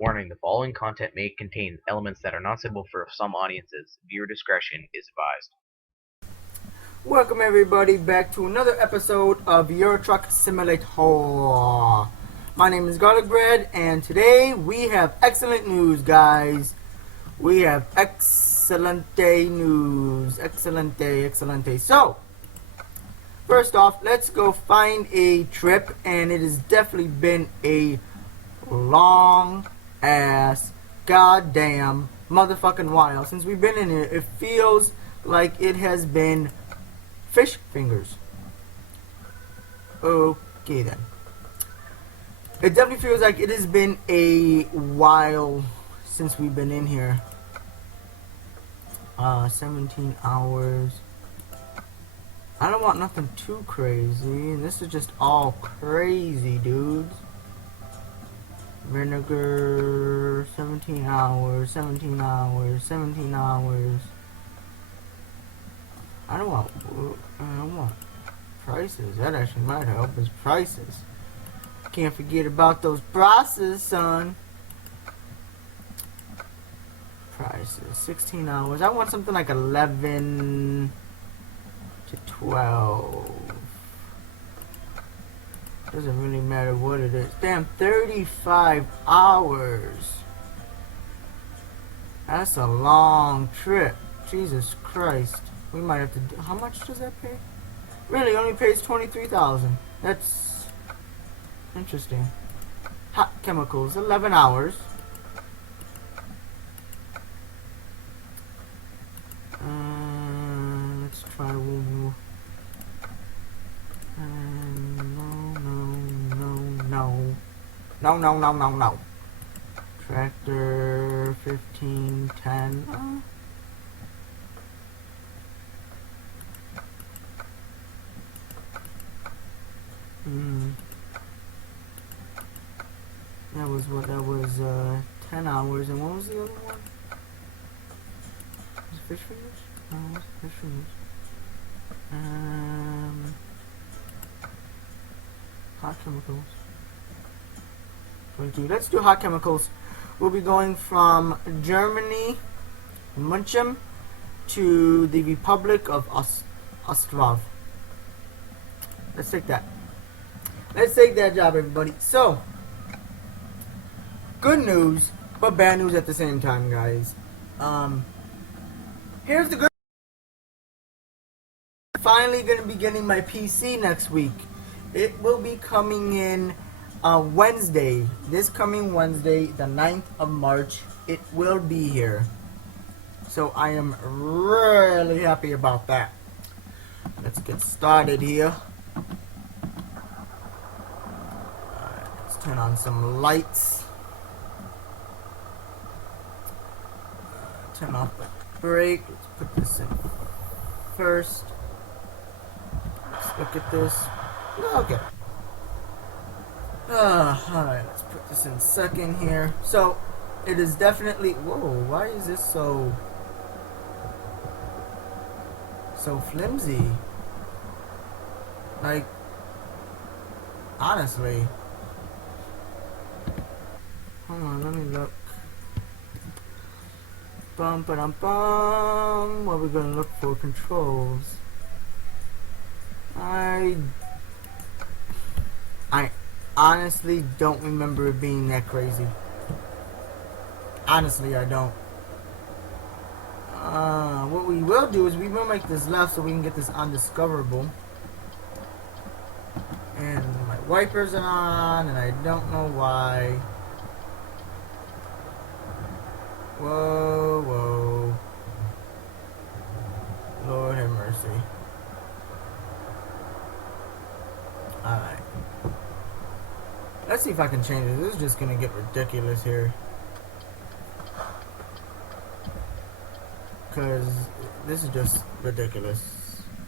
Warning: the following content may contain elements that are not suitable for some audiences. Viewer discretion is advised. Welcome everybody back to another episode of Euro Truck Simulator. My name is Garlic Bread, and today we have excellent news, guys. We have excelente news. Excelente. So, first off, let's go find a trip, and it has definitely been a long ass goddamn motherfucking while since we've been in here. It feels like it has been fish fingers. Okay then. It definitely feels like it has been a while since we've been in here. 17 hours. I don't want nothing too crazy. This is just all crazy, dudes. Vinegar, 17 hours. I don't want prices. That actually might help, is prices. Can't forget about those prices, son. Prices, 16 hours. I want something like 11 to 12. Doesn't really matter what it is. Damn, 35 hours. That's a long trip. Jesus Christ. We might have to do, how much does that pay? Really, only pays 23,000. That's interesting. Hot chemicals, 11 hours. Let's try one more. No. Tractor, 15, 10. That was what? That was 10 hours. And what was the other one? Was it fish fingers? No, it wasn't fish fingers. Hot chemicals. 22. Let's do hot chemicals. We'll be going from Germany, Munchem, to the Republic of Ostrov. Let's take that. Let's take that job, everybody. So, good news, but bad news at the same time, guys. Here's the good. I'm finally gonna be getting my PC next week. It will be coming in Wednesday. This coming Wednesday, the 9th of March. It will be here. So I am really happy about that. Let's get started here. Let's turn on some lights. Turn off the brake. Let's put this in first. Let's look at this. Okay. Alright, let's put this in second here. So, it is definitely... Whoa, why is this so flimsy? Like, honestly. Hold on, let me look. Bum. What are we gonna look for? Controls. I honestly don't remember it being that crazy. Honestly, I don't. What we will do is we will make this left so we can get this undiscoverable. And my wipers are on, and I don't know why. Whoa. Lord have mercy. Alright. Let's see if I can change it. This is just gonna get ridiculous here. Because this is just ridiculous.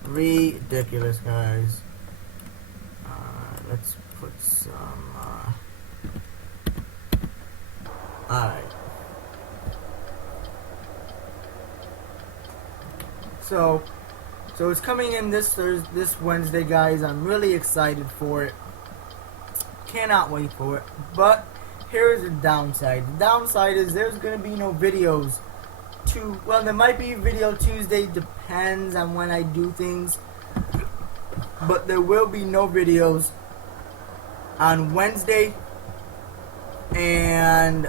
Ridiculous, guys. Let's put some... Alright. So it's coming in this Wednesday, guys. I'm really excited for it. Cannot wait for it. But here's the downside. The downside is there's gonna be no videos. Well, there might be video Tuesday, depends on when I do things. But there will be no videos on Wednesday and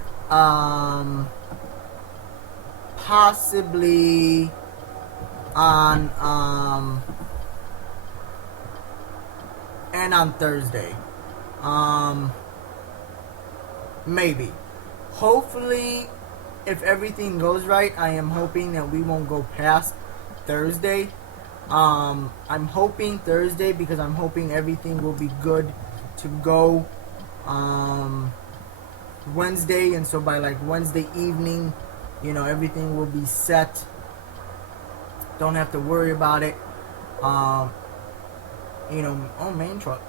possibly on and on Thursday. Maybe. Hopefully, if everything goes right, I am hoping that we won't go past Thursday. I'm hoping Thursday because I'm hoping everything will be good to go Wednesday, and so by like Wednesday evening, you know, everything will be set. Don't have to worry about it. You know, main truck.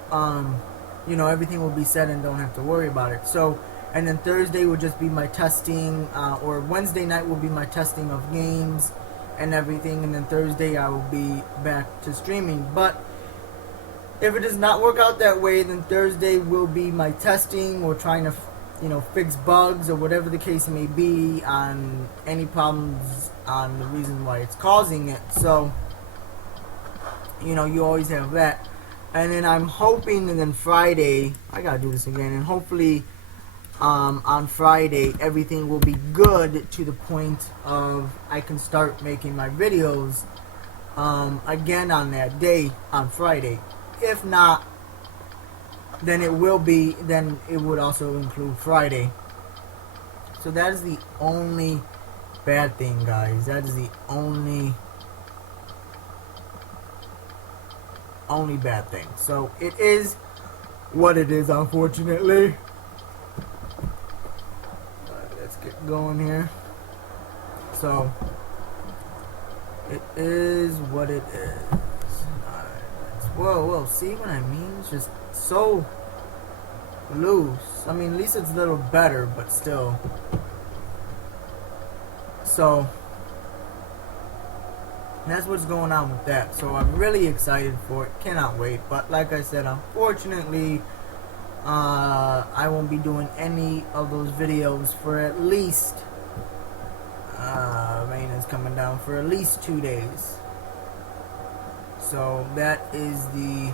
You know, everything will be set and don't have to worry about it. So, and then Thursday will just be my testing, or Wednesday night will be my testing of games and everything, and then Thursday I will be back to streaming. But if it does not work out that way, then Thursday will be my testing or trying to, you know, fix bugs or whatever the case may be on any problems on the reason why it's causing it. So, you know, you always have that. And then I'm hoping, and then Friday, I gotta do this again, and hopefully on Friday everything will be good to the point of I can start making my videos again on that day, on Friday. If not, then it would also include Friday. So that is the only bad thing, guys. That is the only bad thing. So it is what it is, unfortunately. Let's get going here. So it is what it is. Whoa, see what I mean? It's just so loose. I mean, at least it's a little better, but still. So that's what's going on with that. So I'm really excited for it. Cannot wait. But like I said, unfortunately, I won't be doing any of those videos for at least, rain is coming down, for at least 2 days. So that is the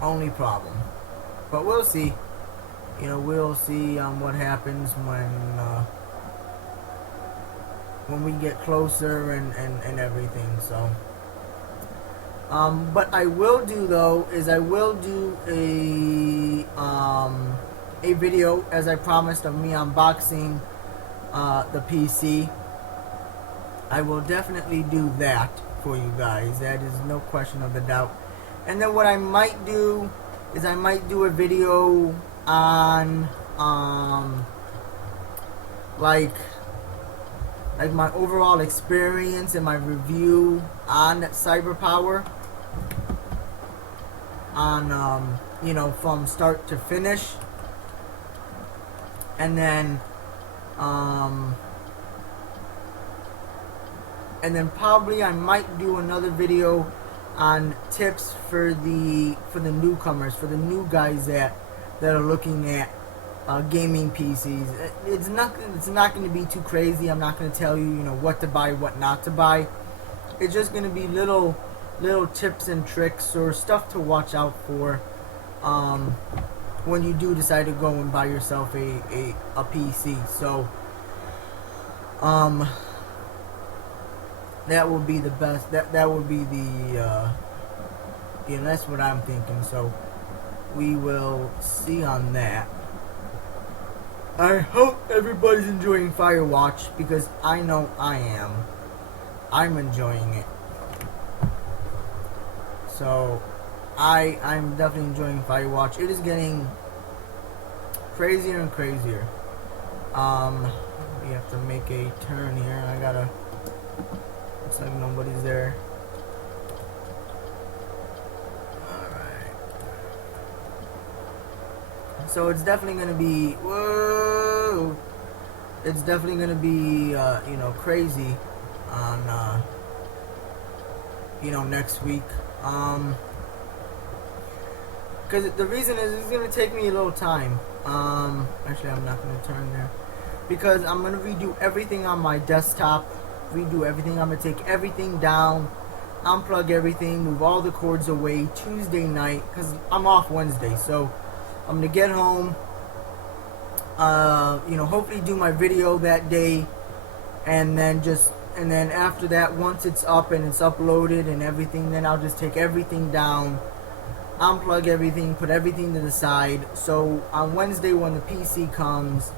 only problem. But we'll see. You know, we'll see what happens when we get closer and everything. So but I will do, though, is I will do a video, as I promised, of me unboxing the PC. I will definitely do that for you guys. That is no question of the doubt. And then what I might do is I might do a video on like my overall experience and my review on CyberPower, on you know, from start to finish. And then probably I might do another video on tips for the newcomers, for the new guys that are looking at gaming PCs. It's not going to be too crazy. I'm not going to tell you, you know, what to buy, what not to buy. It's just going to be little tips and tricks or stuff to watch out for when you do decide to go and buy yourself a PC. So that would be the best. That would be the you know, that's what I'm thinking. So we will see on that. I hope everybody's enjoying Firewatch, because I know I am. I'm enjoying it. So I'm definitely enjoying Firewatch. It is getting crazier and crazier. We have to make a turn here. I gotta. Looks like nobody's there. Alright. So it's definitely gonna be. Whoa! It's definitely gonna be, you know, crazy on, you know, next week. Because because the reason is it's gonna take me a little time. Actually, I'm not gonna turn there because I'm gonna redo everything on my desktop. Redo everything. I'm gonna take everything down, unplug everything, move all the cords away Tuesday night because I'm off Wednesday. So I'm gonna get home. Hopefully do my video that day, and then after that, once it's up and it's uploaded and everything, then I'll just take everything down, unplug everything, put everything to the side. So on Wednesday when the PC comes,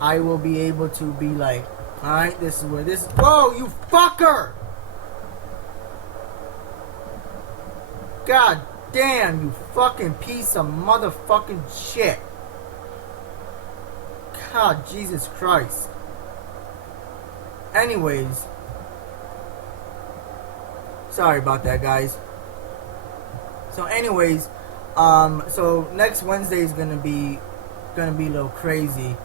I will be able to be like, alright, this is where this. Whoa, you fucker! God damn, you fucking piece of motherfucking shit. God, Jesus Christ. Anyways. Sorry about that, guys. So anyways, so next Wednesday is gonna be a little crazy.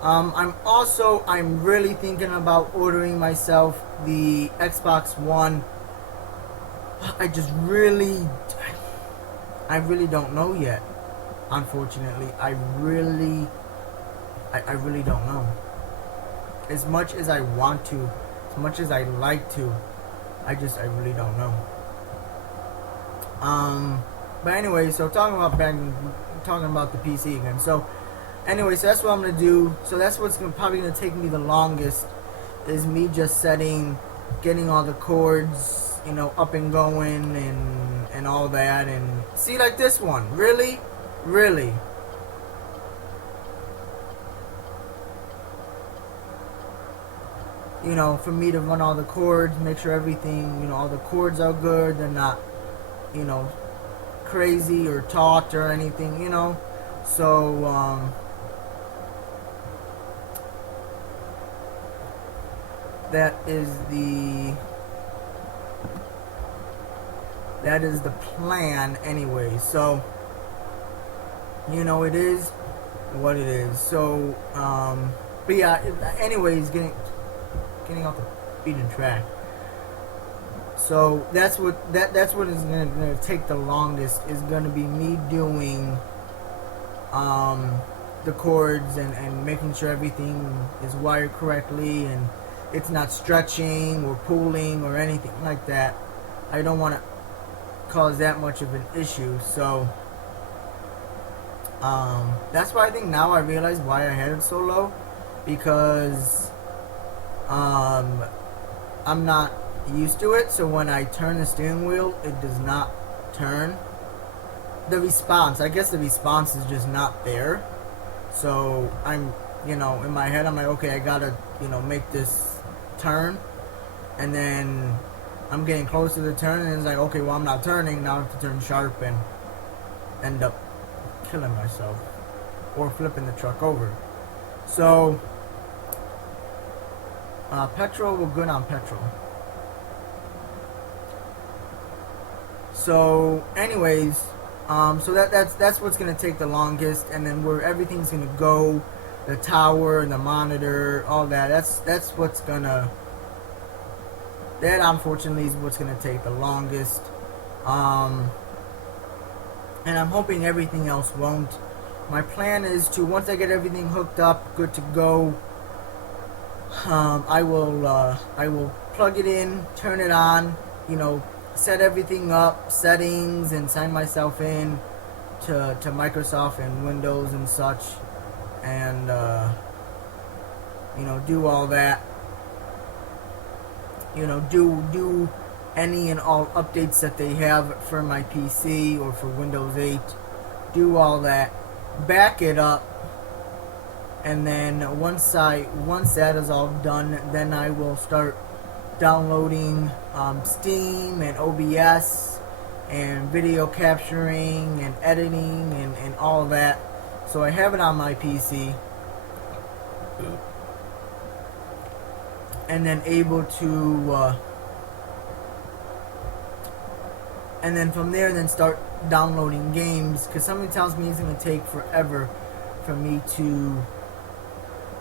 I'm really thinking about ordering myself the Xbox One. I really don't know yet. Unfortunately, I really don't know. As much as I want to, as much as I like to, I really don't know. But anyway, so talking about the PC again. So anyway, so that's what I'm gonna do. So that's what's probably gonna take me the longest, is me just getting all the cords, up and going and all that. And see, like this one, really. For me to run all the cords, make sure everything, all the cords are good, they're not, crazy or taut or anything, So, that is the plan anyway. So, it is what it is. So, but yeah, anyways, getting off the beaten track. So that's what is gonna take the longest, is gonna be me doing the cords and making sure everything is wired correctly and it's not stretching or pulling or anything like that. I don't want to cause that much of an issue. So that's why I think now I realize why I had it so low, because I'm not used to it. So when I turn the steering wheel, it does not turn. The response is just not there. So I'm, in my head, I'm like, okay, I gotta, make this turn. And then I'm getting close to the turn, and it's like, okay, well, I'm not turning. Now I have to turn sharp and end up killing myself or flipping the truck over. So petrol, we're good on petrol. So anyways, so that's what's gonna take the longest, and then where everything's gonna go, the tower and the monitor, all that. That's what's gonna. That unfortunately is what's gonna take the longest. And I'm hoping everything else won't. My plan is to, once I get everything hooked up, good to go, I will plug it in, turn it on, set everything up, settings, and sign myself in to Microsoft and Windows and such, and do all that. Do any and all updates that they have for my PC or for Windows 8. Do all that, back it up, and then once that is all done, then I will start downloading Steam and OBS and video capturing and editing and all that. So I have it on my PC, and then able to and then from there, then start downloading games, because somebody tells me it's going to take forever for me to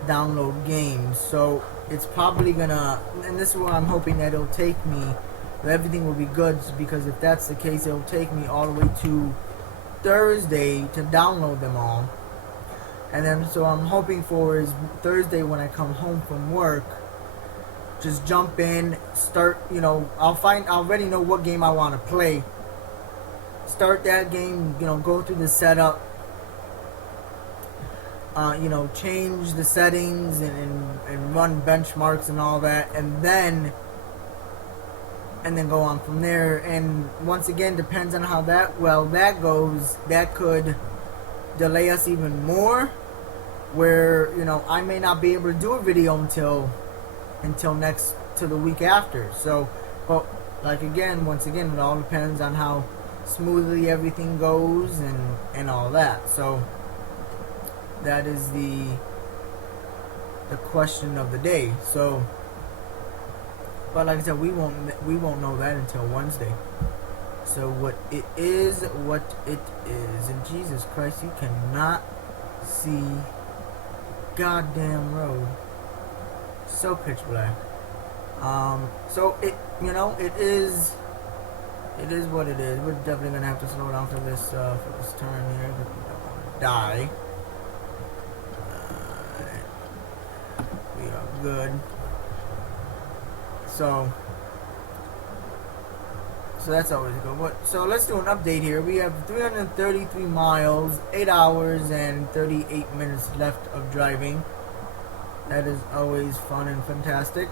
download games. So it's probably gonna, and this is what I'm hoping, that it'll take me, that everything will be good, because if that's the case, it'll take me all the way to Thursday to download them all. And then so I'm hoping for is Thursday when I come home from work, just jump in, start, I already know what game I want to play. Start that game, go through the setup, change the settings and run benchmarks and all that, and then go on from there. And once again, depends on how that goes. That could delay us even more, where I may not be able to do a video until the week after. So, but once again, it all depends on how smoothly everything goes and all that. So that is the question of the day. So, but like I said, we won't know that until Wednesday. So what it is, and Jesus Christ, you cannot see goddamn road. So pitch black. So it is what it is. We're definitely gonna have to slow down for this turn here. We don't want to die. We are good. So that's always good. So let's do an update here. We have 333 miles, 8 hours, and 38 minutes left of driving. That is always fun and fantastic.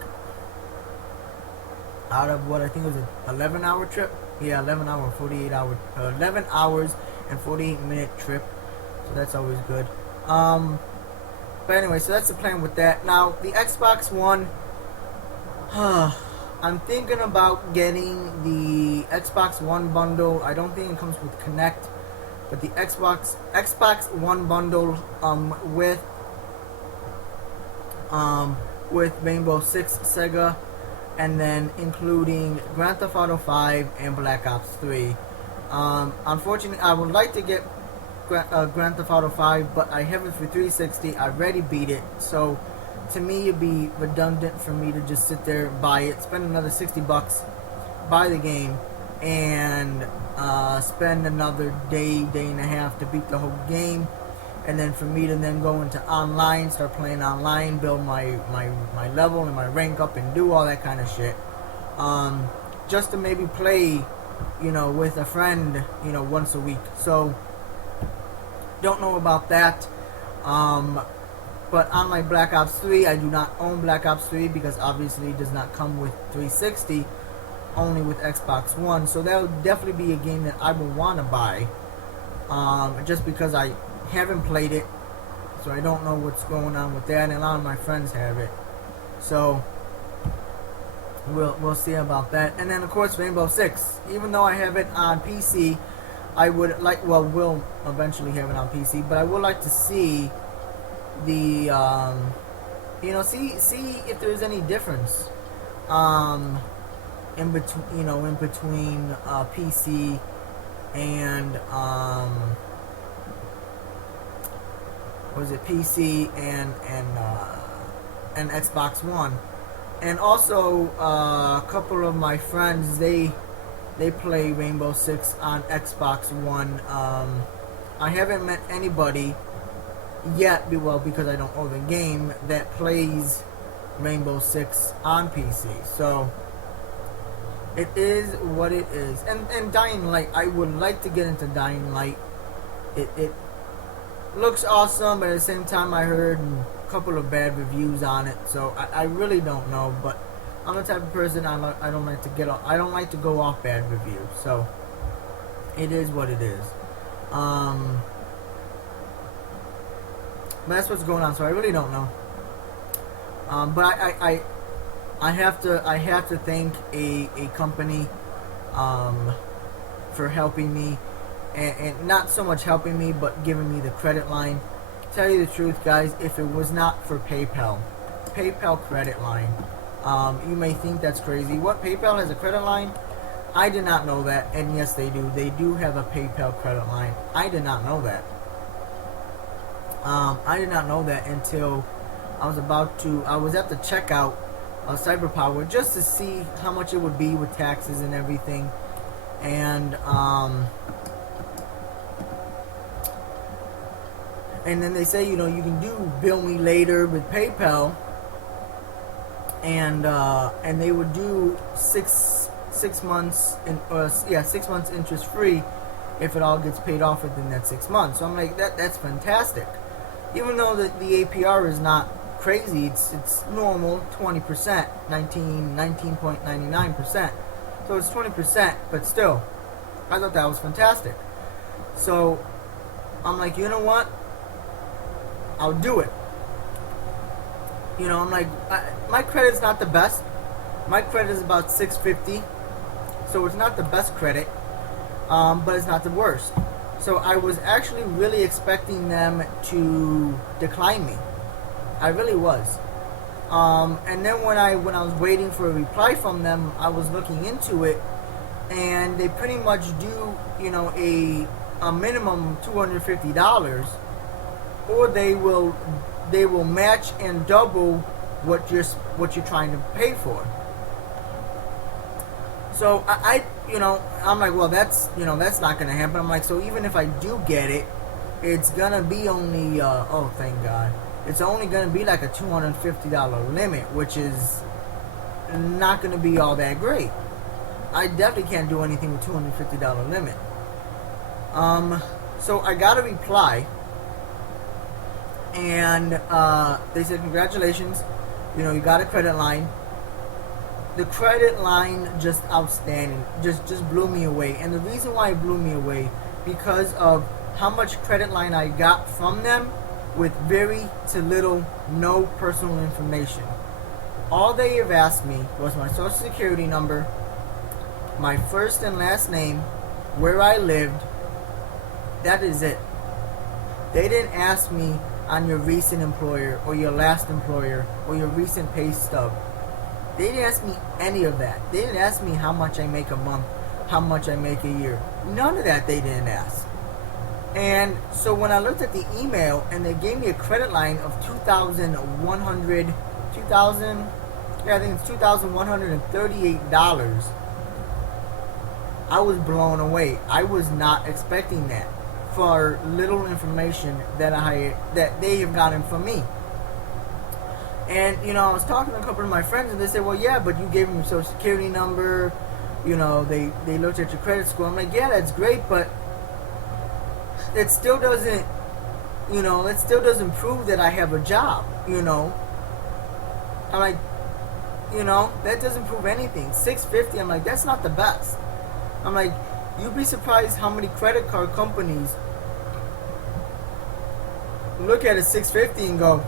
Out of what I think was an 11-hour trip. Yeah, 11 hours and 48-minute trip. So that's always good. But anyway, so that's the plan with that. Now, the Xbox One, I'm thinking about getting the Xbox One bundle. I don't think it comes with Connect, but the Xbox One bundle with Rainbow Six Sega, and then including Grand Theft Auto 5 and Black Ops 3. Unfortunately, I would like to get Grand Theft Auto 5, but I have it for 360. I already beat it, so to me it'd be redundant for me to just sit there and buy it, spend another $60, buy the game, and spend another day and a half to beat the whole game, and then for me to then go into online, start playing online, build my level and my rank up and do all that kind of shit, just to maybe play with a friend once a week. So don't know about that. But on my Black Ops 3, I do not own Black Ops 3 because obviously it does not come with 360, only with Xbox One. So that would definitely be a game that I would want to buy, just because I haven't played it, so I don't know what's going on with that, and a lot of my friends have it. So we'll see about that. And then of course Rainbow Six. Even though I have it on PC, I would like, we'll eventually have it on PC, but I would like to see the see if there's any difference in between PC and PC and Xbox One. And also a couple of my friends, they play Rainbow Six on Xbox One. I haven't met anybody yet, because I don't own the game, that plays Rainbow Six on PC. So it is what it is. And Dying Light, I would like to get into Dying Light. It looks awesome, but at the same time I heard a couple of bad reviews on it, so I really don't know. But I'm the type of person, I don't like to go off bad reviews. So it is what it is. But that's what's going on. So I really don't know. But I have to thank a company for helping me, and not so much helping me, but giving me the credit line. Tell you the truth, guys, if it was not for PayPal credit line, you may think that's crazy. What, PayPal has a credit line? I did not know that, and yes, they do. They do have a PayPal credit line. I did not know that. I did not know that until I was at the checkout of Cyberpower just to see how much it would be with taxes and everything. And and then they say, you know, you can do bill me later with PayPal, and they would do six months in 6 months interest free if it all gets paid off within that 6 months. So I'm like, that's fantastic. Even though the APR is not crazy, it's normal 20%, 19.99%. So it's 20%, but still, I thought that was fantastic. So I'm like, you know what? I'll do it. You know, I'm like, my credit's not the best. My credit is about 650, so it's not the best credit, but it's not the worst. So I was actually really expecting them to decline me. I really was. And then when I was waiting for a reply from them, I was looking into it, and they pretty much do, you know, a minimum $250, or they will match and double what you're trying to pay for. So I you know, I'm like, well, that's not gonna happen. I'm like, so even if I do get it, it's gonna be only oh, thank God, it's only gonna be like a $250 limit, which is not gonna be all that great. I definitely can't do anything with $250 limit. So I got a reply, and they said, congratulations, you know, you got a credit line. The credit line, just outstanding, just blew me away. And the reason why it blew me away, because of how much credit line I got from them with very to little, no personal information. All they have asked me was my social security number, my first and last name, where I lived. That is it. They didn't ask me on your recent employer or your last employer or your recent pay stub. They didn't ask me any of that. They didn't ask me how much I make a month, how much I make a year. None of that they didn't ask. And so when I looked at the email and they gave me a credit line of $2,138, I was blown away. I was not expecting that for little information that they have gotten from me. And, you know, I was talking to a couple of my friends, and they said, well, yeah, but you gave them your social security number, you know, they looked at your credit score. I'm like, yeah, that's great, but it still doesn't, you know, it still doesn't prove that I have a job, you know. I'm like, you know, that doesn't prove anything. $650, I'm like, that's not the best. I'm like, you'd be surprised how many credit card companies look at a $650 and go,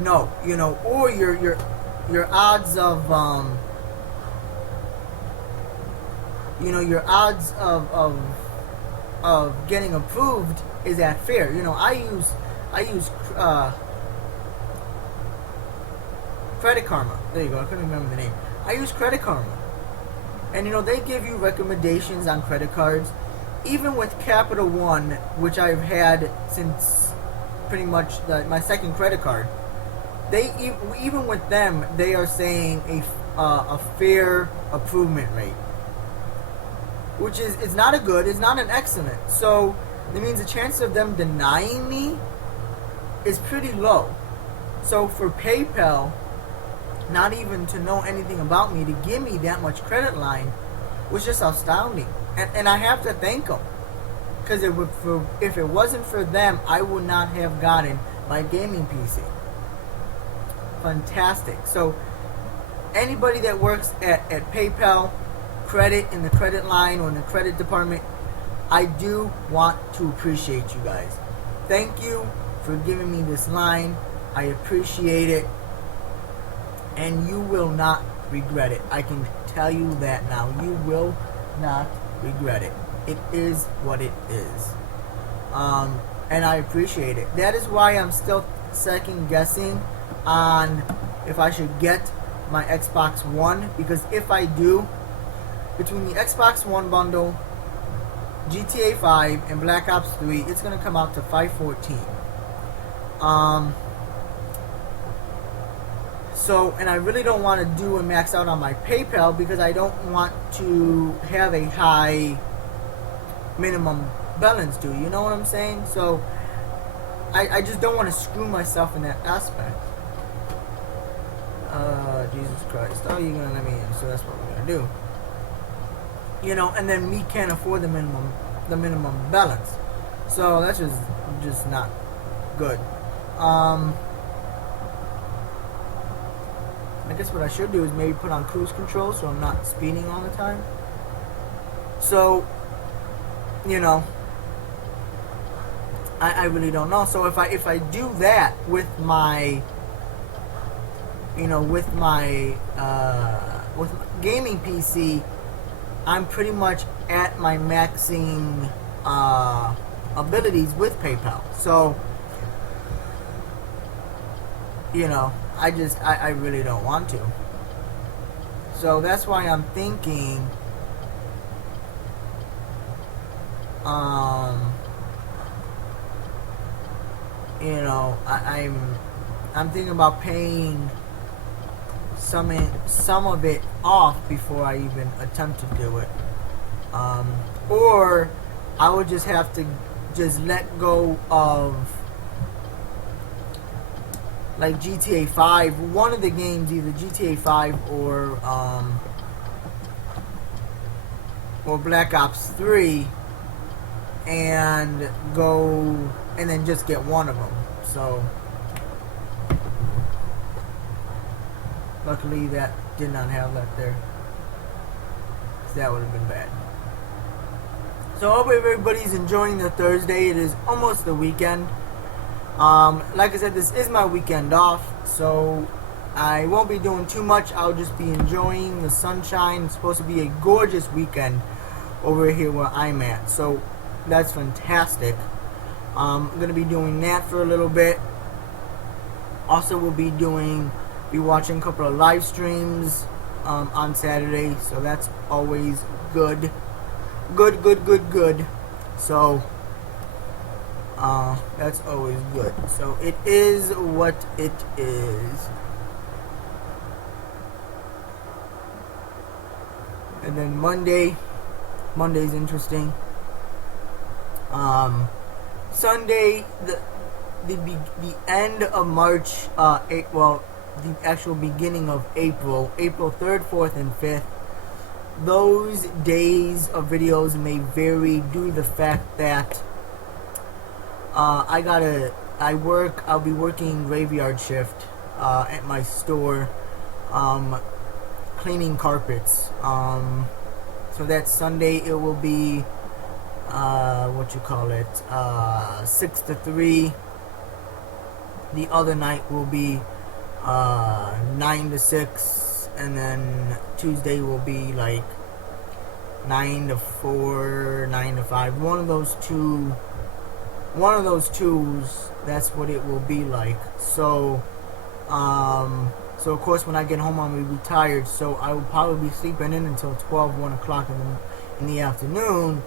no, you know, or your odds of you know, your odds of getting approved is at fair. You know, I use Credit Karma. There you go. I couldn't remember the name. I use Credit Karma, and you know, they give you recommendations on credit cards. Even with Capital One, which I've had since pretty much my second credit card. Even with them, they are saying a fair approvement rate, which is, it's not a good, it's not an excellent. So that means the chance of them denying me is pretty low. So for PayPal, not even to know anything about me, to give me that much credit line was just astounding. And I have to thank them, because if it wasn't for them, I would not have gotten my gaming PC. Fantastic. So anybody that works at PayPal, credit in the credit line or in the credit department, I do want to appreciate you guys. Thank you for giving me this line. I appreciate it, and you will not regret it. I can tell you that now. You will not regret it. It is what it is. And I appreciate it. That is why I'm still second guessing on if I should get my Xbox One, because if I do, between the Xbox One bundle, GTA 5, and Black Ops 3, it's going to come out to $514. So, and I really don't want to do and max out on my PayPal, because I don't want to have a high minimum balance due. You know what I'm saying? So, I just don't want to screw myself in that aspect. Jesus Christ. Oh, you're gonna let me in, so that's what we're gonna do. You know, and then me can't afford the minimum balance. So that's just not good. I guess what I should do is maybe put on cruise control so I'm not speeding all the time. So, you know, I really don't know. So if I do that with my, you know, with my gaming PC, I'm pretty much at my maxing abilities with PayPal. So, you know, I really don't want to. So that's why I'm thinking, you know, I'm thinking about paying some of it off before I even attempt to do it, or I would just have to just let go of like GTA 5, one of the games, either GTA 5 or Black Ops 3, and go and then just get one of them. So luckily that did not have that there, because that would have been bad. So I hope everybody's enjoying the Thursday. It is almost the weekend. Like I said, this is my weekend off, so I won't be doing too much. I'll just be enjoying the sunshine. It's supposed to be a gorgeous weekend over here where I'm at, so that's fantastic. I'm going to be doing that for a little bit. Also, we'll be watching a couple of live streams on Saturday, so that's always good. Good. So that's always good. So it is what it is. And then Monday's interesting. Sunday, the end of March, the actual beginning of April 3rd, 4th, and 5th. Those days of videos may vary due to the fact that I'll be working graveyard shift at my store, cleaning carpets. So that Sunday it will be 6 to 3. The other night will be 9 to 6, and then Tuesday will be like 9 to 4, 9 to 5. One of those twos, that's what it will be like. So of course when I get home I'm gonna be tired, so I will probably be sleeping in until 1 o'clock in the afternoon,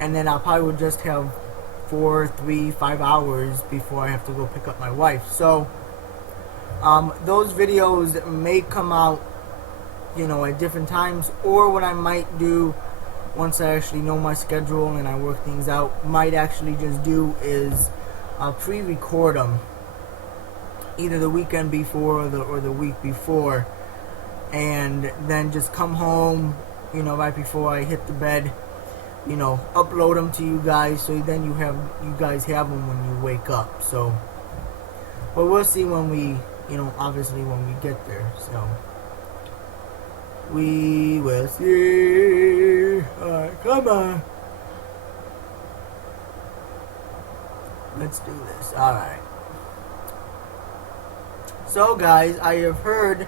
and then I'll probably just have 4, 3, 5 hours before I have to go pick up my wife. So those videos may come out, you know, at different times, or what I might do once I actually know my schedule and I work things out, might actually just do is pre-record them either the weekend before or the week before, and then just come home, you know, right before I hit the bed, you know, upload them to you guys, so then you guys have them when you wake up. So, but we'll see when we, you know, obviously when we get there. So we will see. Alright, come on. Let's do this. Alright. So guys, I have heard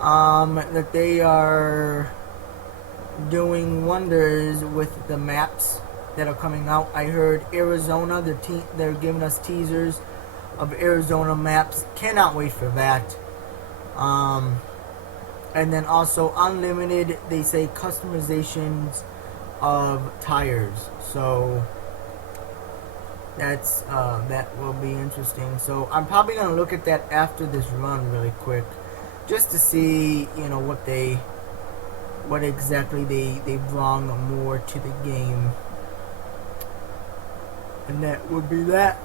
that they are doing wonders with the maps that are coming out. I heard Arizona, they're giving us teasers of Arizona maps. Cannot wait for that. And then also unlimited, they say, customizations of tires. So that's that will be interesting. So I'm probably gonna look at that after this run really quick, just to see, you know, what exactly they brought more to the game. And that would be that.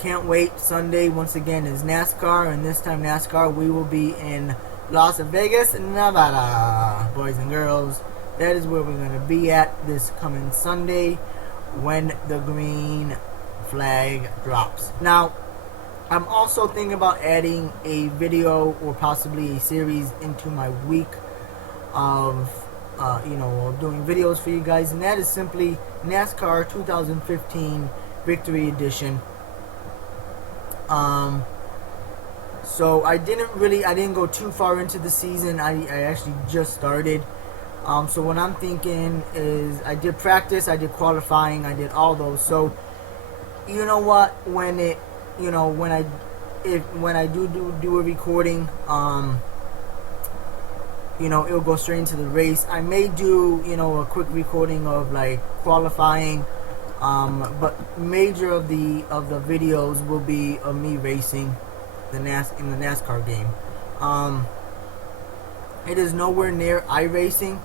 Can't wait. Sunday once again is NASCAR, and this time NASCAR we will be in Las Vegas, Nevada, boys and girls. That is where we're going to be at this coming Sunday when the green flag drops. Now, I'm also thinking about adding a video or possibly a series into my week of doing videos for you guys, and that is simply NASCAR 2015 Victory Edition. So I didn't go too far into the season. I actually just started. So what I'm thinking is I did practice, I did qualifying, I did all those. So you know what, when I do a recording, it'll go straight into the race. I may do, a quick recording of like qualifying, but major of the videos will be of me racing in the NASCAR game. It is nowhere near iRacing,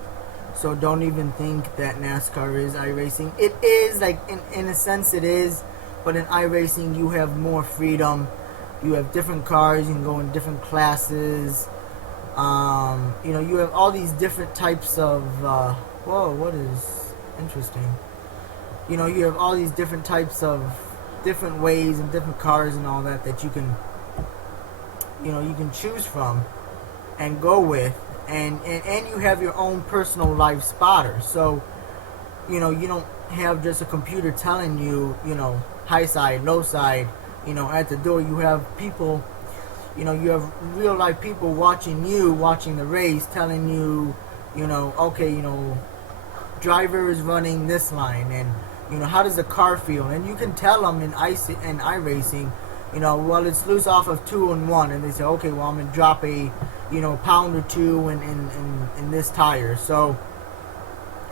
so don't even think that NASCAR is iRacing. It is, like, in a sense it is, but in iRacing you have more freedom. You have different cars, you can go in different classes. You have all these different types of, what is interesting? You have all these different types of different ways and different cars and all that you can, you can choose from and go with. And you have your own personal live spotter. So, you don't have just a computer telling you, high side, low side, at the door. You have people, you have real life people watching the race, telling you, okay, driver is running this line, and how does the car feel, and you can tell them in iRacing, well, it's loose off of 2 and 1, and they say, okay, well, I'm gonna drop a pound or two in this tire. So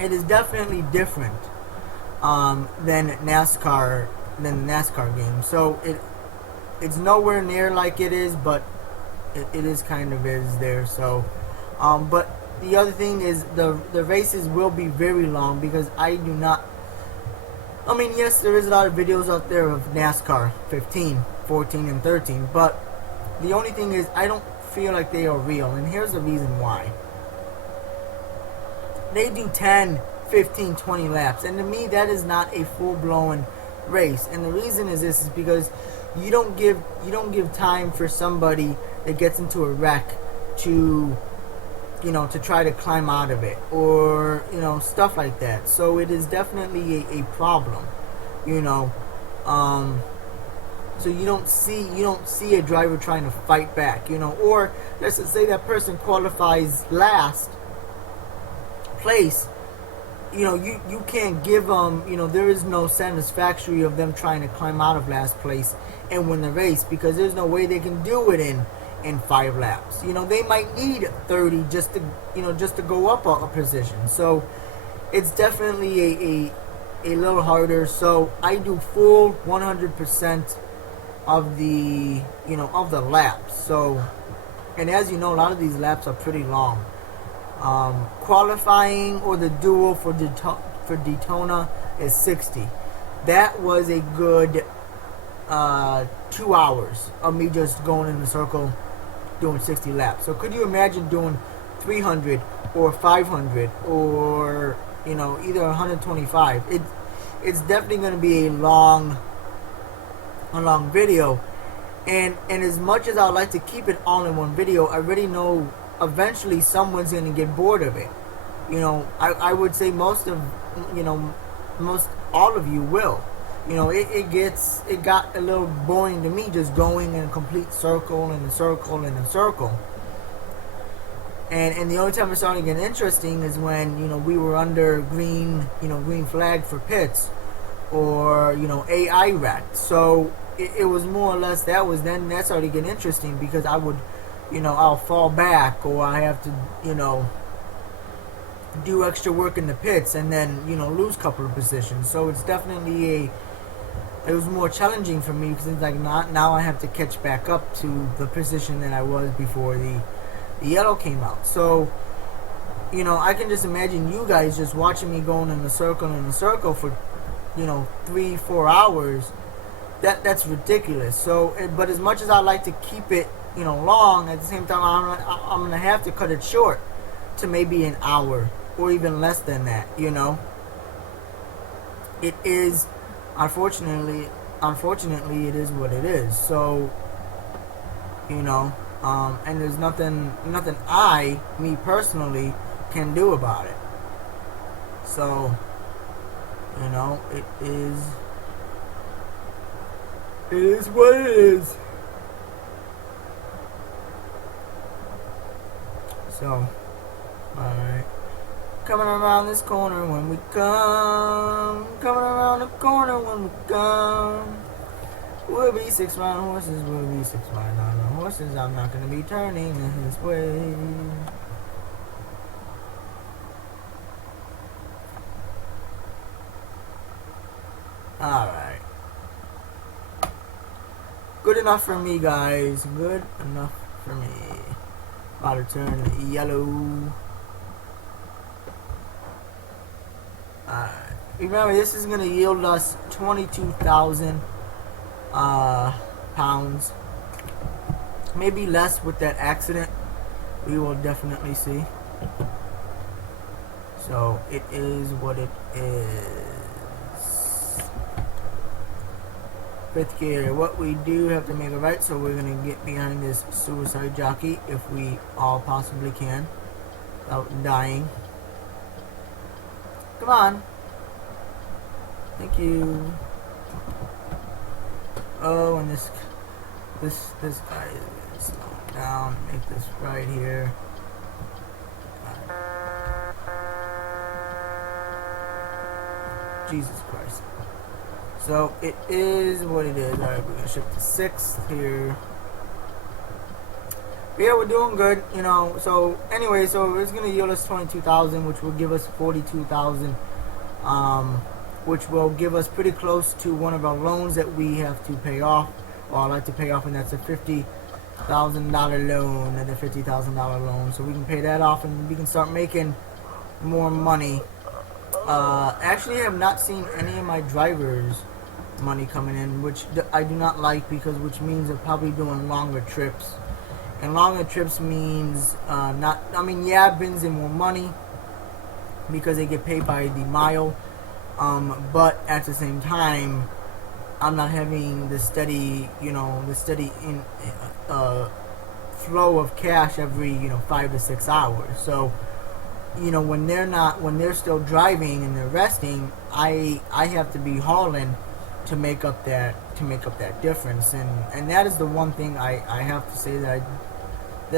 it is definitely different than NASCAR, than the NASCAR game. So it's nowhere near like it is, but it is kind of is there. So but the other thing is the races will be very long, because yes, there is a lot of videos out there of NASCAR 15, 14, and 13, but the only thing is I don't feel like they are real, and here's the reason why. They do 10, 15, 20 laps, and to me that is not a full-blown race. And the reason is this is because you don't give time for somebody that gets into a wreck to to try to climb out of it, or stuff like that. So it is definitely a problem. So you don't see a driver trying to fight back, or let's just say that person qualifies last place. You can't give them, there is no satisfactory of them trying to climb out of last place and win the race, because there's no way they can do it in 5 laps. They might need 30 just to go up a position. So it's definitely a little harder. So I do full 100% of the laps. So, and as you know, a lot of these laps are pretty long. Qualifying or the duel for Daytona is 60. That was a good 2 hours of me just going in the circle doing 60 laps. So could you imagine doing 300 or 500 or either 125? It's definitely going to be a long video, and as much as I would like to keep it all in one video, I already know eventually someone's going to get bored of it. I would say most all of you will. It got a little boring to me just going in a complete circle and a circle and a circle. And the only time it started getting interesting is when we were under green flag for pits, or AI wreck. So it was more or less that started getting interesting, because I would I'll fall back, or I have to do extra work in the pits, and then lose a couple of positions. So it's definitely it was more challenging for me, because it's like now I have to catch back up to the position that I was before the yellow came out. So I can just imagine you guys just watching me going in a circle for 3-4 hours, that's ridiculous. So, but as much as I like to keep it, long, at the same time, I'm gonna have to cut it short to maybe an hour or even less than that. It is, unfortunately, it is what it is. So, and there's nothing me personally, can do about it. So, it is what it is. So, alright. Coming around this corner when we come. Coming around the corner when we come. We'll be 6 round horses, we'll be 6 round on the horses. I'm not gonna be turning in his way. Alright. Good enough for me, guys. Good enough for me. About to turn yellow. Alright. Remember, this is going to yield us 22,000 pounds. Maybe less with that accident. We will definitely see. So, it is what it is. Fifth gear. What we do have to make a right, so we're going to get behind this suicide jockey if we all possibly can without dying. Come on. Thank you. Oh, and this guy is slowing down. Make this right here. Jesus Christ. So it is what it is. Alright, we're gonna shift to 6th here. But yeah, we're doing good, So anyway, so it's gonna yield us 22,000, which will give us 42,000, which will give us pretty close to one of our loans that we have to pay off, or I like to pay off, and that's a $50,000 loan, and a $50,000 loan. So we can pay that off, and we can start making more money. Actually, I have not seen any of my drivers' money coming in, which I do not like, which means they're probably doing longer trips. And longer trips means it brings in more money because they get paid by the mile. But at the same time, I'm not having the steady flow of cash every 5 to 6 hours. So, when they're still driving and they're resting, I have to be hauling to make up that difference. And that is the one thing I have to say that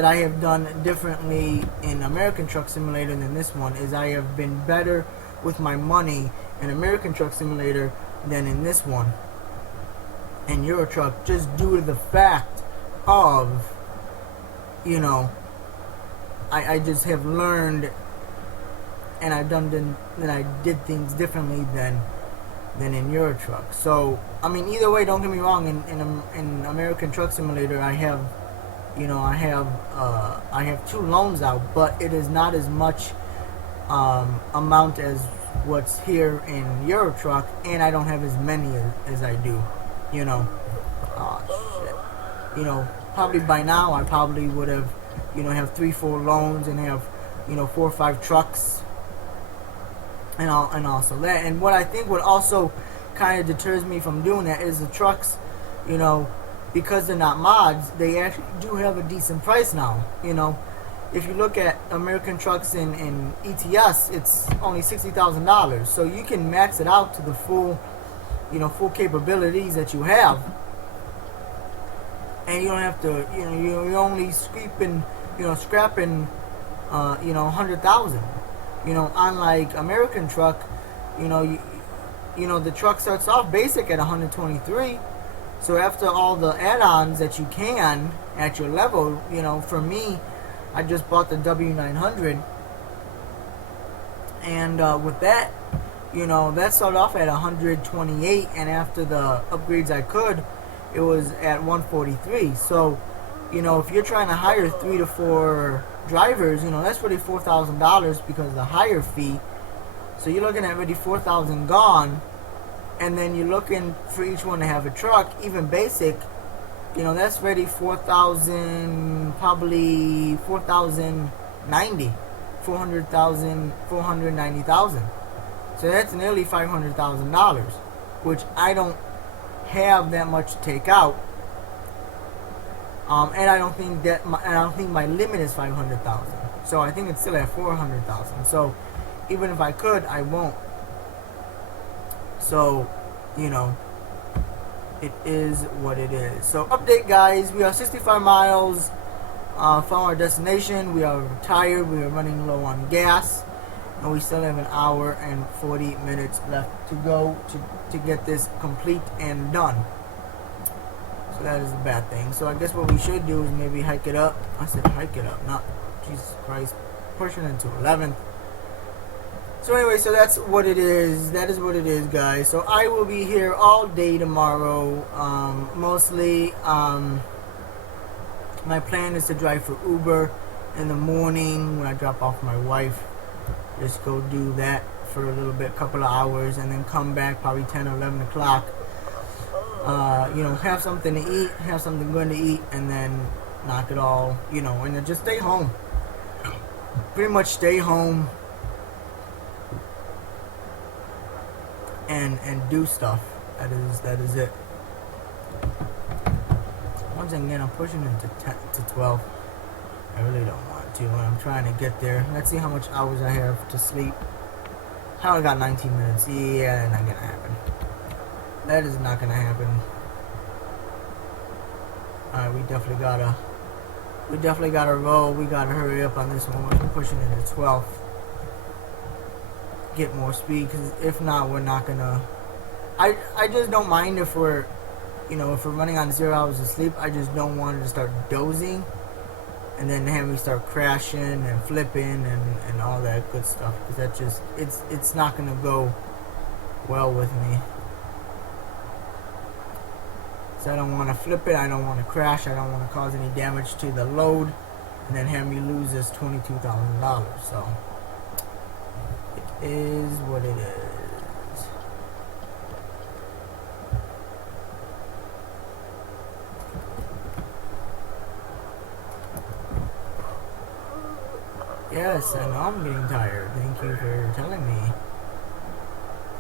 I have done differently in American Truck Simulator than this one, is I have been better with my money in American Truck Simulator than in this one, in Euro Truck, just due to the fact of, I just have learned, and I did things differently than in Euro Truck. So, either way, don't get me wrong, in American Truck Simulator, I have 2 loans out, but it is not as much amount as what's here in Euro Truck, and I don't have as many as I do. Probably by now I probably would have, have 3-4 loans and have, 4 or 5 trucks, and also that. And what I think would also kind of deters me from doing that is the trucks, because they're not mods, they actually do have a decent price now. If you look at American Trucks in ETS, it's only $60,000. So you can max it out to the full capabilities that you have, and you don't have to, you're only scrapping, 100,000. Unlike American Truck, the truck starts off basic at 123. So after all the add-ons that you can at your level, for me, I just bought the W900, and with that, that started off at 128, and after the upgrades I could, it was at 143. So, if you're trying to hire 3 to 4 drivers, that's really $4,000 because of the hire fee. So you're looking at already $4,000 gone, and then you're looking for each one to have a truck, even basic, that's already 4,000, probably 4,090, 400,000, 490,000. So that's nearly $500,000, which I don't have that much to take out. And I don't think my limit is 500,000. So I think it's still at 400,000. So even if I could, I won't. So, it is what it is. So update, guys. We are 65 miles from our destination. We are tired. We are running low on gas. And we still have an hour and 40 minutes left to go to get this complete and done. So that is a bad thing. So I guess what we should do is maybe hike it up. I said hike it up, not Jesus Christ. Pushing into 11th. So anyway, so that's what it is. That is what it is, guys. So I will be here all day tomorrow. Mostly, my plan is to drive for Uber in the morning when I drop off my wife. Just go do that for a little bit, couple of hours, and then come back probably 10 or 11 o'clock. Have something to eat, have something good to eat, and then knock it all, and then just stay home. Pretty much stay home and do stuff. That is it. Once again, I'm pushing into 10 to 12. I really don't want to. I'm trying to get there. Let's see how much hours I have to sleep. I only got 19 minutes. Yeah, not gonna happen. That is not gonna happen. Alright, we definitely gotta roll. We gotta hurry up on this one. We're pushing into 12. Get more speed, because if not, we're not gonna. I just don't mind if we're, if we're running on 0 hours of sleep. I just don't want it to start dozing, and then have me start crashing and flipping and all that good stuff. Because that just it's not gonna go well with me. So I don't want to flip it. I don't want to crash. I don't want to cause any damage to the load, and then have me lose this $22,000. So it is what it is. Yes, I know I'm getting tired. Thank you for telling me.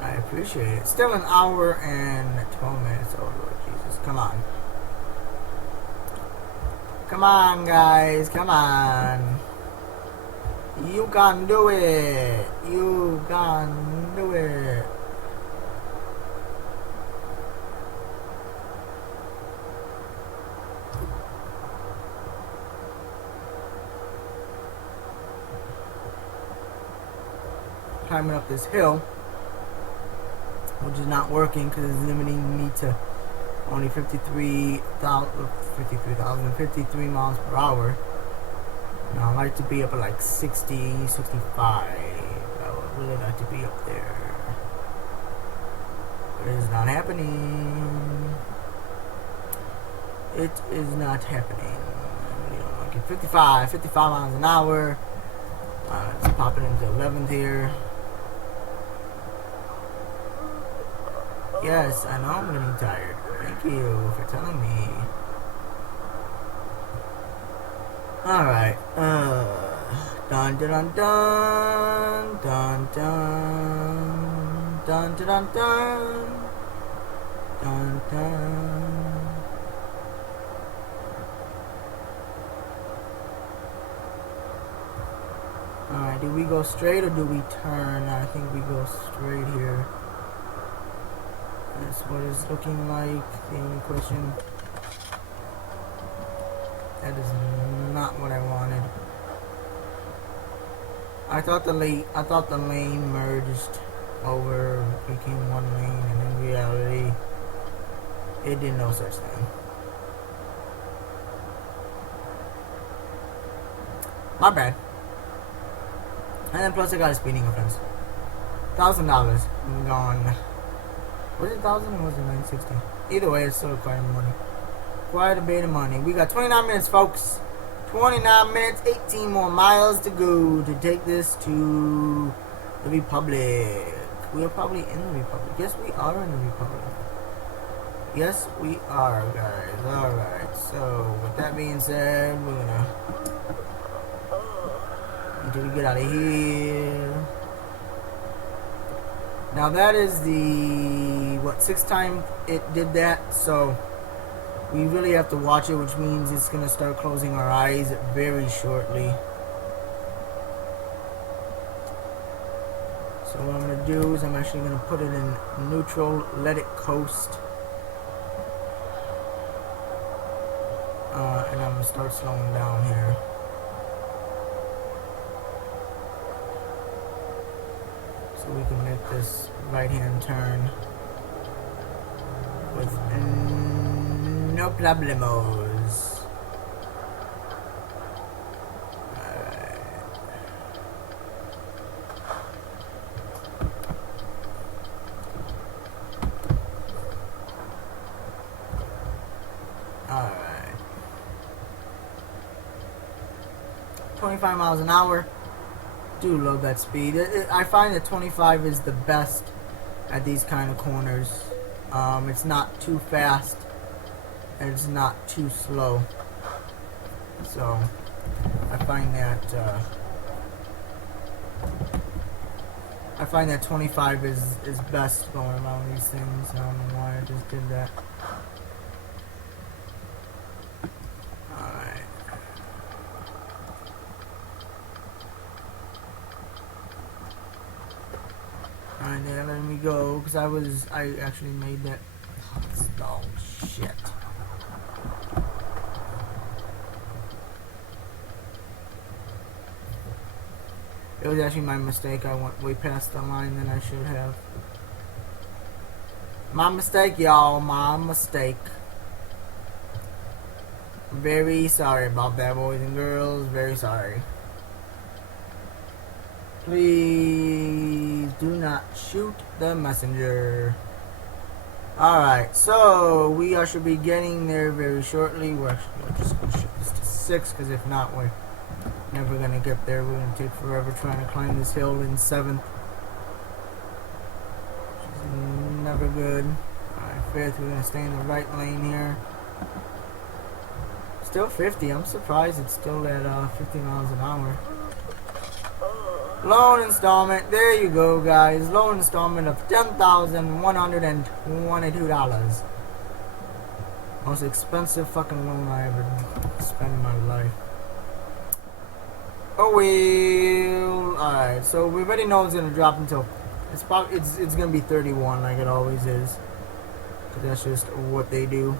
I appreciate it. Still an hour and 12 minutes. Oh, Lord Jesus. Come on. Come on, guys. Come on. You can do it. You can do it. Climbing up this hill, which is not working because it's limiting me to only 53 miles per hour. Now I like to be up at like 60, 65. I would really like to be up there. But it is not happening. It is not happening. Like 55 miles an hour. It's popping into 11th here. Yes, I know I'm getting tired. Thank you for telling me. Alright. Dun dun dun dun dun dun dun dun dun dun dun. Alright, do we go straight or do we turn? I think we go straight here. That's what it's looking like. The only question. That is not what I wanted. I thought the lane merged over, became one lane, and in reality, it did no such thing. My bad. And then plus I got a speeding offense. $1,000 gone. Was it 1,000 or was it 960? Either way, it's still quite a money. Quite a bit of money. We got 29 minutes, folks. 29 minutes, 18 more miles to go to take this to the Republic. We are probably in the Republic. Yes, we are in the Republic. Yes, we are, guys. Alright, so with that being said, we're gonna until we get out of here. Now that is the sixth time it did that, so we really have to watch it, which means it's gonna start closing our eyes very shortly. So what I'm gonna do is I'm actually gonna put it in neutral, let it coast, and I'm gonna start slowing down here. So we can make this right-hand turn with no problemos. Alright. 25 miles an hour. Do love that speed. I find that 25 is the best at these kind of corners. It's not too fast and it's not too slow. So I find that 25 is best going around these things. I don't know why I just did that. Alright. Alright, they're letting me go because I actually made that. Oh shit. It was actually my mistake. I went way past the line than I should have. My mistake, y'all. My mistake. Very sorry about that, boys and girls. Very sorry. Please do not shoot the messenger. Alright, so we should be getting there very shortly. We're actually just going to shoot this to 6, because if not, we're never going to get there. We're going to take forever trying to climb this hill in 7th. Which is never good. Alright, 5th, we're going to stay in the right lane here. Still 50. I'm surprised it's still at 50 miles an hour. Loan installment. There you go, guys. Loan installment of $10,122. Most expensive fucking loan I ever spent in my life. Oh well. Alright, so we already know it's gonna drop until it's gonna be 31 like it always is. Cause that's just what they do.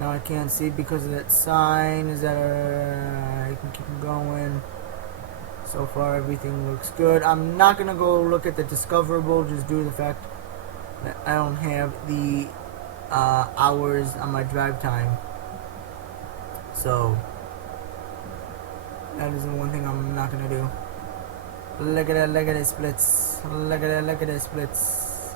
Now I can't see because of that sign. Is that I can keep going. So far everything looks good. I'm not gonna go look at the discoverable just due to the fact that I don't have the hours on my drive time. So that is the one thing I'm not gonna do. Look at that splits. Look at that splits.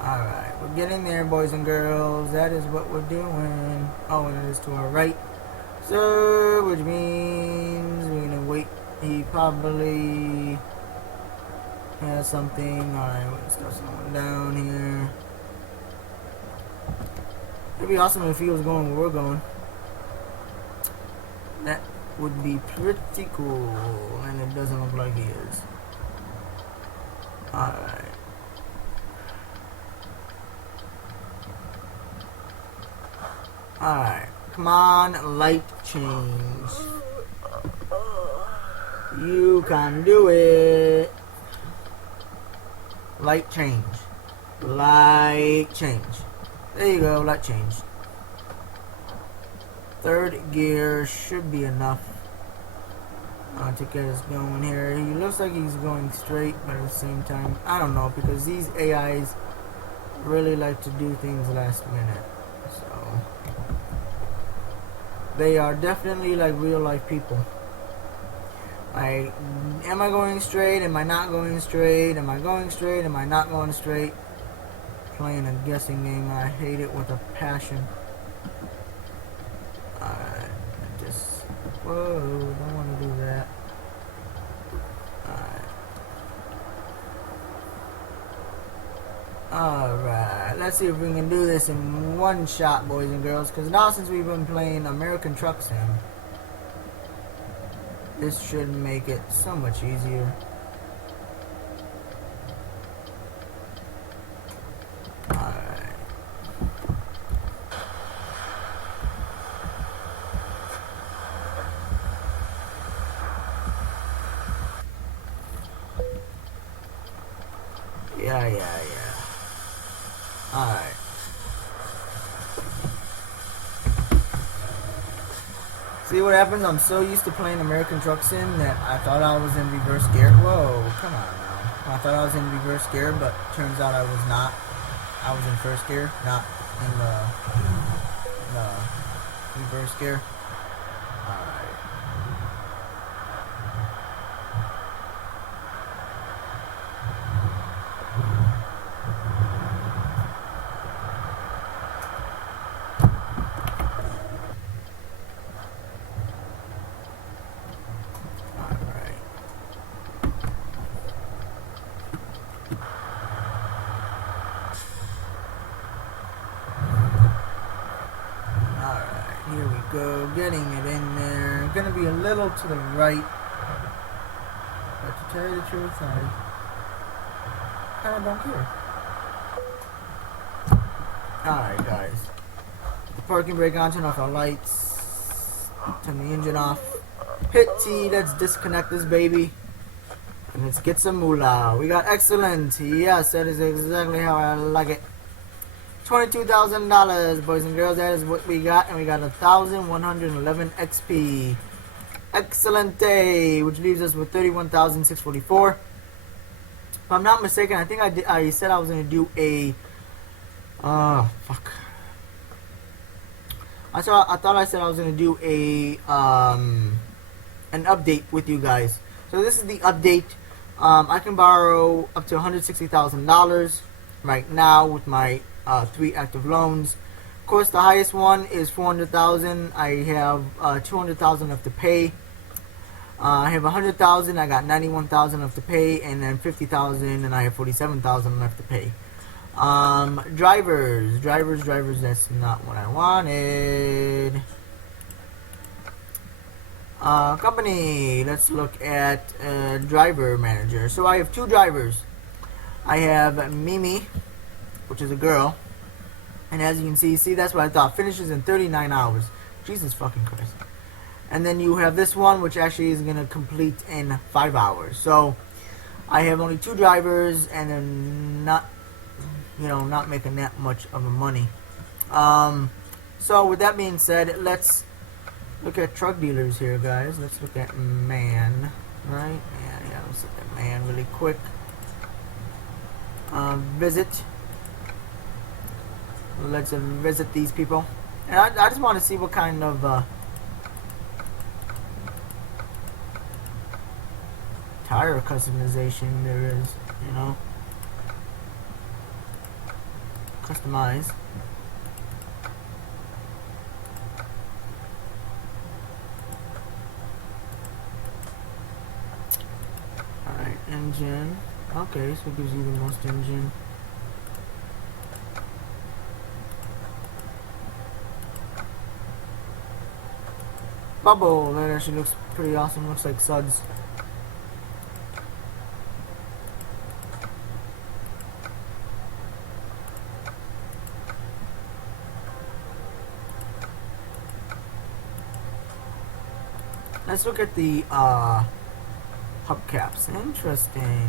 Alright, we're getting there, boys and girls. That is what we're doing. Oh, and it is to our right. So, which means we're gonna wait. He probably has something. Alright, we're gonna start slowing down here. It'd be awesome if he was going where we're going. That would be pretty cool, and it doesn't look like he is. Alright. Alright, come on, light change. You can do it. Light change. Light change. There you go, light change. Third gear should be enough to get us going here. He looks like he's going straight, but at the same time, I don't know, because these AIs really like to do things last minute. So they are definitely like real life people. Like, am I going straight? Am I not going straight? Am I going straight? Am I not going straight? Playing a guessing game. I hate it with a passion. Whoa, don't want to do that. Alright. Alright, let's see if we can do this in one shot, boys and girls. Because now since we've been playing American Truck Sim, this should make it so much easier. Alright. Yeah. Alright. See what happens? I'm so used to playing American Truck Sim that I thought I was in reverse gear. Whoa, come on now. I thought I was in reverse gear, but turns out I was not. I was in first gear, not in the reverse gear. Alright. Here we go, getting it in there. Gonna be a little to the right. But to tell you the truth, I kinda don't care. Alright guys. Parking brake on, turn off our lights. Turn the engine off. Hit T, let's disconnect this baby. And let's get some moolah. We got excellent. Yes, that is exactly how I like it. $22,000, boys and girls. That is what we got, and we got 1,111 XP. Excellent day, which leaves us with 31,644. If I'm not mistaken, I think I said I was gonna do a. Fuck. I thought I said I was gonna do a an update with you guys. So this is the update. I can borrow up to $160,000 right now with my 3 active loans. Of course, the highest one is $400,000. I have $200,000 left to pay. I have $100,000. I got $91,000 left to pay, and then $50,000, and I have $47,000 left to pay. Drivers. That's not what I wanted. Company. Let's look at driver manager. So I have 2 drivers. I have Mimi, which is a girl, and as you can see that's what I thought, finishes in 39 hours. Jesus fucking Christ. And then you have this one, which actually is gonna complete in 5 hours. So I have only 2 drivers, and then not making that much of a money. So with that being said, let's look at truck dealers here, guys. Let's look at man, right? Yeah, let's look at man really quick. Visit. Let's visit these people, and I just want to see what kind of tire customization there is. Customize. Alright, engine. Okay, so it gives you the most engine. Bubble, that actually looks pretty awesome. Looks like suds. Let's look at the hubcaps. Interesting.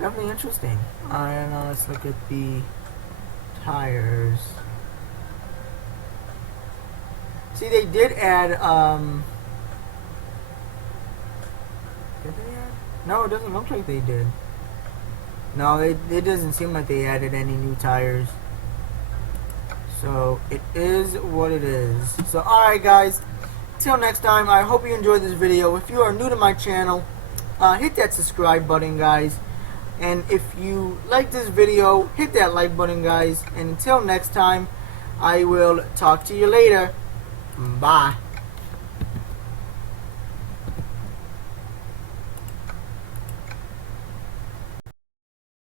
Definitely interesting. Alright, now let's look at the tires. See, they did add, did they add? No, it doesn't look like they did. No, it doesn't seem like they added any new tires. So, it is what it is. So, alright guys, till next time, I hope you enjoyed this video. If you are new to my channel, hit that subscribe button, guys. And if you like this video, hit that like button, guys. And until next time, I will talk to you later. Bye.